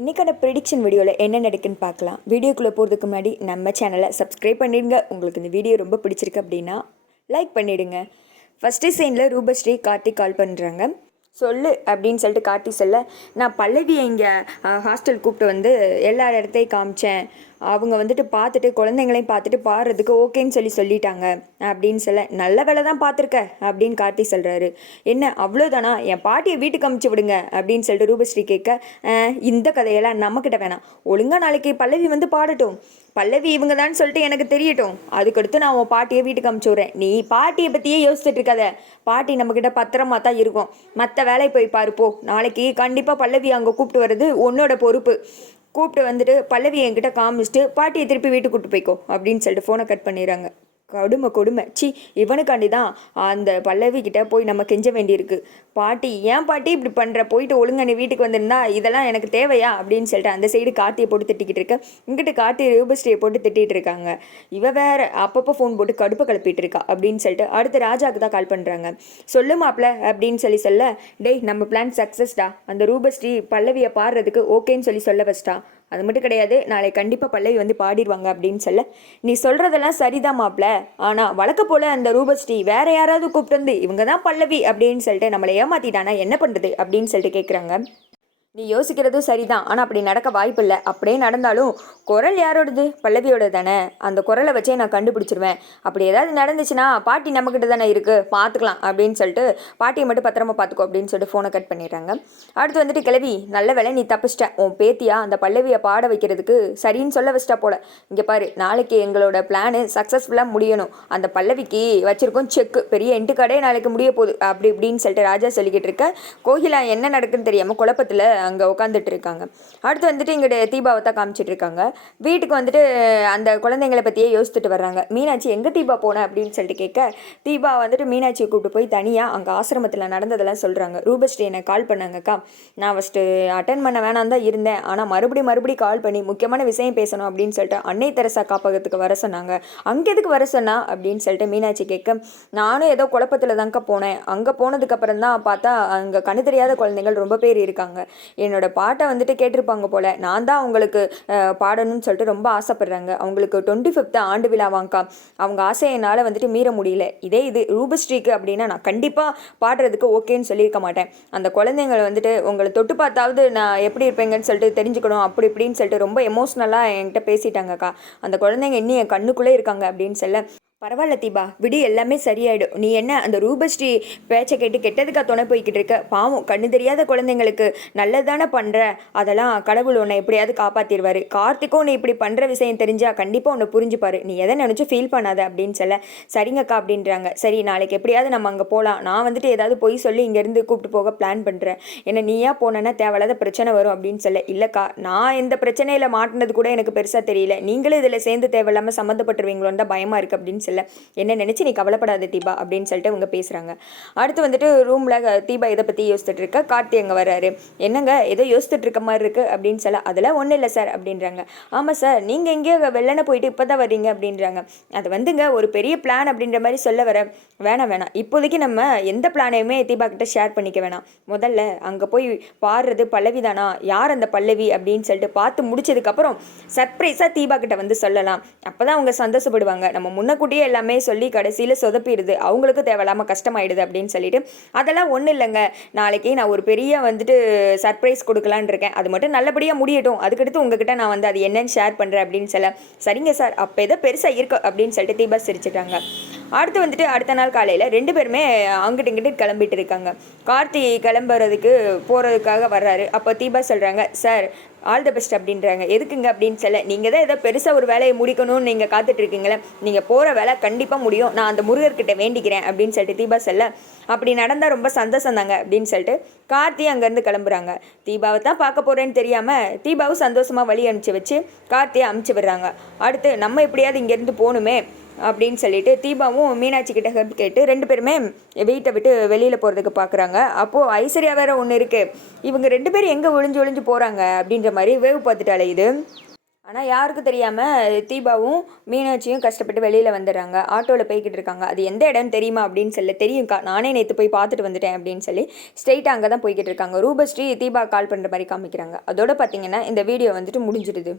இன்றைக்கான ப்ரிடிக்ஷன் வீடியோவில் என்ன நடக்குன்னு பார்க்கலாம். வீடியோக்குள்ளே போகிறதுக்கு முன்னாடி நம்ம சேனலை சப்ஸ்கிரைப் பண்ணிடுங்க. உங்களுக்கு இந்த வீடியோ ரொம்ப பிடிச்சிருக்கு அப்படின்னா லைக் பண்ணிவிடுங்க. ஃபஸ்ட்டு சீனில் ரூபஸ்ரீ கார்த்திக் கால் பண்ணுறாங்க. சொல்லு அப்படின்னு சொல்லிட்டு கார்த்தி சொல்ல, நான் பல்லவியை இங்கே ஹாஸ்டல் கூப்பிட்டு வந்து எல்லா இடத்தையும் காமிச்சேன். அவங்க வந்துட்டு பார்த்துட்டு குழந்தைங்களையும் பார்த்துட்டு பாடுறதுக்கு ஓகேன்னு சொல்லிட்டாங்க அப்படின்னு சொல்ல, நல்ல வேலை தான் பார்த்துருக்க அப்படின்னு கார்த்தி சொல்கிறாரு. என்ன அவ்வளோதானா, என் பாட்டியை வீட்டுக்கு அமுச்சு விடுங்க அப்படின்னு சொல்லிட்டு ரூபஸ்ரீ கேட்க, இந்த கதையெல்லாம் நம்மக்கிட்ட வேணாம், ஒழுங்காக நாளைக்கு பல்லவி வந்து பாடட்டும், பல்லவி இவங்க தான் சொல்லிட்டு எனக்கு தெரியட்டும், அதுக்கடுத்து நான் உன் பாட்டியை வீட்டுக்கு அமுச்சு விட்றேன். நீ பாட்டியை பற்றியே யோசிச்சுட்டு இருக்காத, பாட்டி நம்மக்கிட்ட பத்திரமா தான் இருக்கும், மற்ற வேலையை போய் பாருப்போ, நாளைக்கு கண்டிப்பாக பல்லவி அங்கே கூப்பிட்டு வர்றது உன்னோட பொறுப்பு, கூப்பிட்டு வந்துட்டு பல்லவி என்கிட்ட காமிச்சிட்டு பாட்டியை திருப்பி வீட்டுக்கு கூப்பிட்டு போய்க்கோ அப்படின்னு சொல்லிட்டு ஃபோனை கட் பண்ணிடுறாங்க. கொடுமை இவனுக்காண்டி தான் அந்த பல்லவி கிட்ட போய் நம்ம கெஞ்ச வேண்டியிருக்கு. பாட்டி ஏன் பாட்டி இப்படி பண்ணுற, போயிட்டு ஒழுங்கா நீ வீட்டுக்கு வந்திருந்தா இதெல்லாம் எனக்கு தேவையா அப்படின்னு சொல்லிட்டு அந்த சைடு கார்த்தியை போட்டு திட்டிக்கிட்டு இருக்க, இங்கிட்டு கார்த்தி ரூபஸ்ரீயை போட்டு திட்டிகிட்டு இருக்காங்க. இவ வேற அப்பப்போ ஃபோன் போட்டு கடுப்பை கிளப்பிட்டு இருக்கா அப்படின்னு சொல்லிட்டு அடுத்து ராஜாவுக்கு தான் கால் பண்ணுறாங்க. சொல்லு மாப்ள அப்படின்னு சொல்ல, டேய் நம்ம பிளான் சக்ஸஸ்டா, அந்த ரூபஸ்ரீ பல்லவியை பாடுறதுக்கு ஓகேன்னு சொல்ல வச்சிட்டா, அது மட்டும் கிடையாது, நாளை கண்டிப்பாக பல்லவி வந்து பாடிடுவாங்க அப்படின்னு சொல்ல, நீ சொல்கிறதெல்லாம் சரிதான் மாப்ள, ஆனால் வழக்க போல் அந்த ரூபஸ்ரீ வேற யாராவது கூப்பிட்டு வந்து இவங்க தான் பல்லவி அப்படின்னு சொல்லிட்டு நம்மளை ஏமாத்திட்டானா என்ன பண்ணுறது அப்படின்னு சொல்லிட்டு கேட்குறாங்க. நீ யோசிக்கிறதும் சரிதான், ஆனால் அப்படி நடக்க வாய்ப்பு இல்லை. அப்படியே நடந்தாலும் குரல் யாரோடது, பல்லவியோட தானே, அந்த குரலை வச்சே நான் கண்டுபிடிச்சிருவேன். அப்படி ஏதாவது நடந்துச்சுன்னா பாட்டி நம்மக்கிட்ட தானே இருக்குது, பார்த்துக்கலாம் அப்படின்னு சொல்லிட்டு பாட்டியை மட்டும் பத்திரமா பார்த்துக்கோ அப்படின்னு சொல்லிட்டு ஃபோனை கட் பண்ணிடுறாங்க. அடுத்து வந்துட்டு, கிளவி நல்ல வேலை நீ தப்பிச்சிட்ட, உன் பேத்தியா அந்த பல்லவியை பாட வைக்கிறதுக்கு சரின்னு சொல்ல வச்சிட்டா போல. இங்கே பாரு, நாளைக்கு எங்களோட பிளானு சக்ஸஸ்ஃபுல்லாக முடியணும், அந்த பல்லவிக்கு வச்சிருக்கோம் செக்கு, பெரிய எண்டு கடை நாளைக்கு முடிய போகுது அப்படி இப்படின்னு சொல்லிட்டு ராஜா சொல்லிக்கிட்டு இருக்க, கோகிலா என்ன நடக்குன்னு தெரியாமல் குழப்பத்தில் அங்கே உட்காந்துட்டு இருக்காங்க. அடுத்து வந்துட்டு இங்கே தீபாவை தான் காமிச்சிட்டு இருக்காங்க. வீட்டுக்கு வந்துட்டு அந்த குழந்தைங்களை பற்றியே யோசிச்சுட்டு வர்றாங்க. மீனாட்சி எங்கே தீபா போனேன் அப்படின்னு சொல்லிட்டு கேட்க, தீபா வந்துட்டு மீனாட்சியை கூப்பிட்டு போய் தனியாக அங்கே ஆசிரமத்தில் நடந்ததெல்லாம் சொல்கிறாங்க. ரூபஸ்ரீ என்னை கால் பண்ணாங்கக்கா, நான் ஃபஸ்ட்டு அட்டன் பண்ண வேணாம் தான் இருந்தேன், ஆனால் மறுபடியும் கால் பண்ணி முக்கியமான விஷயம் பேசணும் அப்படின்னு சொல்லிட்டு அன்னை தெரசா காப்பகத்துக்கு வர சொன்னாங்க. அங்கே எதுக்கு வர சொன்னா அப்படின்னு சொல்லிட்டு மீனாட்சி கேட்க, நானும் ஏதோ குழப்பத்தில் தான்க்கா போனேன், அங்கே போனதுக்கப்புறம் தான் பார்த்தா அங்கே கண்ணு தெரியாத குழந்தைகள் ரொம்ப பேர் இருக்காங்க, என்னோட பாட்டை வந்துட்டு கேட்டிருப்பாங்க போல், நான் தான் அவங்களுக்கு பாடணும்னு சொல்லிட்டு ரொம்ப ஆசைப்படுறாங்க, அவங்களுக்கு 25th ஆண்டு விழாவாங்க்கா, அவங்க ஆசையை என்னால் வந்துட்டு மீற முடியல, இது ரூபஸ்ரீக்கு அப்படின்னா நான் கண்டிப்பாக பாடுறதுக்கு ஓகேன்னு சொல்லியிருக்க மாட்டேன், அந்த குழந்தைங்களை வந்துட்டு உங்களை தொட்டு பார்த்தாவது நான் எப்படி இருப்பேங்கன்னு சொல்லிட்டு தெரிஞ்சுக்கணும் அப்படி இப்படின்னு சொல்லிட்டு ரொம்ப எமோஷ்னலாக என்கிட்ட பேசிட்டாங்கக்கா, அந்த குழந்தைங்க இன்னும் என் கண்ணுக்குள்ளே இருக்காங்க அப்படின்னு சொல்ல, பரவாயில்ல தீபா விடு, எல்லாமே சரியாயிடும், நீ என்ன அந்த ரூபஸ்ரீ பேச்சை கேட்டு கெட்டதுக்காக துணை போய்கிட்டு இருக்க, பாவம் கண்ணு தெரியாத குழந்தைங்களுக்கு நல்லதானே பண்ணுற, அதெல்லாம் கடவுள் உன்னை எப்படியாவது காப்பாற்றிடுவார், கார்த்திக்கும் நீ இப்படி பண்ணுற விஷயம் தெரிஞ்சால் கண்டிப்பாக உன்னை புரிஞ்சுப்பார், நீ எதை நினச்சி ஃபீல் பண்ணாத அப்படின்னு சொல்ல, சரிங்கக்கா அப்படின்றாங்க. சரி நாளைக்கு எப்படியாவது நம்ம அங்கே போகலாம், நான் வந்துட்டு ஏதாவது பொய் சொல்லி இங்கேருந்து கூப்பிட்டு போக பிளான் பண்ணுறேன், ஏன்னா நீயா போனேன்னா தேவையில்லாத பிரச்சனை வரும் அப்படின்னு சொல்ல, இல்லைக்கா நான் எந்த பிரச்சனையில் மாட்டினது கூட எனக்கு பெருசாக தெரியல, நீங்களும் இதில் சேர்ந்து தேவையில்லாமல் சம்மந்தப்பட்டுருவீங்களோன்னு தான் பயமாக இருக்குது அப்படின்னு சொல்ல, என்ன நினச்சி நீ கவலைப்படாத தீபா அப்படின்னு சொல்லிட்டு அவங்க பேசுகிறாங்க. அடுத்து வந்துட்டு ரூமில் தீபா இதை பற்றி யோசிச்சுட்டு இருக்க, கார்த்தி அங்கே வர்றாரு. என்னங்க ஏதோ யோசிச்சுட்டு இருக்க மாதிரி இருக்குது அப்படின்னு சொல்ல, அதெல்லாம் ஒன்றும் இல்லை சார் அப்படின்றாங்க. ஆமாம் சார், நீங்கள் எங்கேயோ வெள்ளனை போயிட்டு இப்போ தான் வர்றீங்க அப்படின்றாங்க. அது வந்துங்க ஒரு பெரிய பிளான் அப்படின்ற மாதிரி சொல்ல வர, வேணாம் இப்போதைக்கு நம்ம எந்த பிளானையுமே தீபா கிட்ட ஷேர் பண்ணிக்க வேணாம், முதல்ல அங்கே போய் பாடுறது பல்லவி தானா, யார் அந்த பல்லவி அப்படின்னு சொல்லிட்டு பார்த்து முடிச்சதுக்கப்புறம் சர்ப்ரைஸாக தீபா கிட்ட வந்து சொல்லலாம், அப்போ தான் அவங்க சந்தோஷப்படுவாங்க, நம்ம முன்னக்கூட்டியே எல்லாமே சொல்லி கடைசியில் சொதப்பிடுது, அவங்களுக்கு தேவையில்லாமல் கஷ்டமாயிடுது அப்படின்னு சொல்லிட்டு, அதெல்லாம் ஒன்றும் இல்லைங்க, நாளைக்கு நான் ஒரு பெரிய வந்துட்டு சர்ப்ரைஸ் கொடுக்கலான் இருக்கேன், அது மட்டும் நல்லபடியாக முடியட்டும், அதுக்கடுத்து உங்ககிட்ட நான் வந்து அது என்னன்னு ஷேர் பண்ணுறேன் அப்படின்னு சொல்ல, சரிங்க சார் அப்போ ஏதோ பெருசாக இருக்கு அப்படின்னு சொல்லிட்டு தீபா சிரிச்சிட்டாங்க. அடுத்து வந்துட்டு அடுத்த நாள் காலையில் 2 பேருமே அங்கிட்டு இங்கிட்டு கிளம்பிட்டு இருக்காங்க. கார்த்தி கிளம்புறதுக்கு போகிறதுக்காக வர்றாரு. அப்போ தீபா சொல்கிறாங்க, சார் ஆல் த பெஸ்ட் அப்படின்றாங்க. எதுக்குங்க அப்படின்னு சொல்ல, நீங்கள் தான் ஏதோ பெருசாக ஒரு வேலையை முடிக்கணும்னு நீங்கள் காத்துட்ருக்கீங்களே, நீங்கள் போகிற வேலை கண்டிப்பாக முடியும், நான் அந்த முருகர்கிட்ட வேண்டிக்கிறேன் அப்படின்னு சொல்லிட்டு தீபா சொல்ல, அப்படி நடந்தால் ரொம்ப சந்தோஷம் தாங்க அப்படின்னு சொல்லிட்டு கார்த்தி அங்கேருந்து கிளம்புறாங்க. தீபாவை தான் பார்க்க போகிறேன்னு தெரியாமல் தீபாவும் சந்தோஷமாக வழி அனுப்பிச்சி வச்சு கார்த்தியை அமுச்சு விடுறாங்க. அடுத்து நம்ம எப்படியாவது இங்கேருந்து போகணுமே அப்படின்னு சொல்லிட்டு தீபாவும் மீனாட்சி கிட்ட ஹெல்ப் கேட்டு 2 பேருமே வீட்டை விட்டு வெளியில் போகிறதுக்கு பார்க்குறாங்க. அப்போது ஐஸ்வர்யா வேறு ஒன்று இருக்குது, இவங்க 2 பேரும் எங்கே ஒளிஞ்சு போகிறாங்க அப்படின்ற மாதிரி வேவு பார்த்துட்டாலே இது. ஆனால் யாருக்கும் தெரியாமல் தீபாவும் மீனாட்சியும் கஷ்டப்பட்டு வெளியில் வந்துடுறாங்க. ஆட்டோவில் போய்கிட்டு இருக்காங்க. அது எந்த இடம் தெரியுமா அப்படின்னு சொல்லி, தெரியும்க்கா, நானே நேற்று போய் பார்த்துட்டு வந்துட்டேன் அப்படின்னு சொல்லி ஸ்ட்ரெயிட்டாக அங்கே தான் போய்கிட்டு இருக்காங்க. ரூபஸ்ரீ தீபா கால் பண்ணுற மாதிரி காமிக்கிறாங்க. அதோட பார்த்தீங்கன்னா இந்த வீடியோ வந்துட்டு முடிஞ்சிடுது.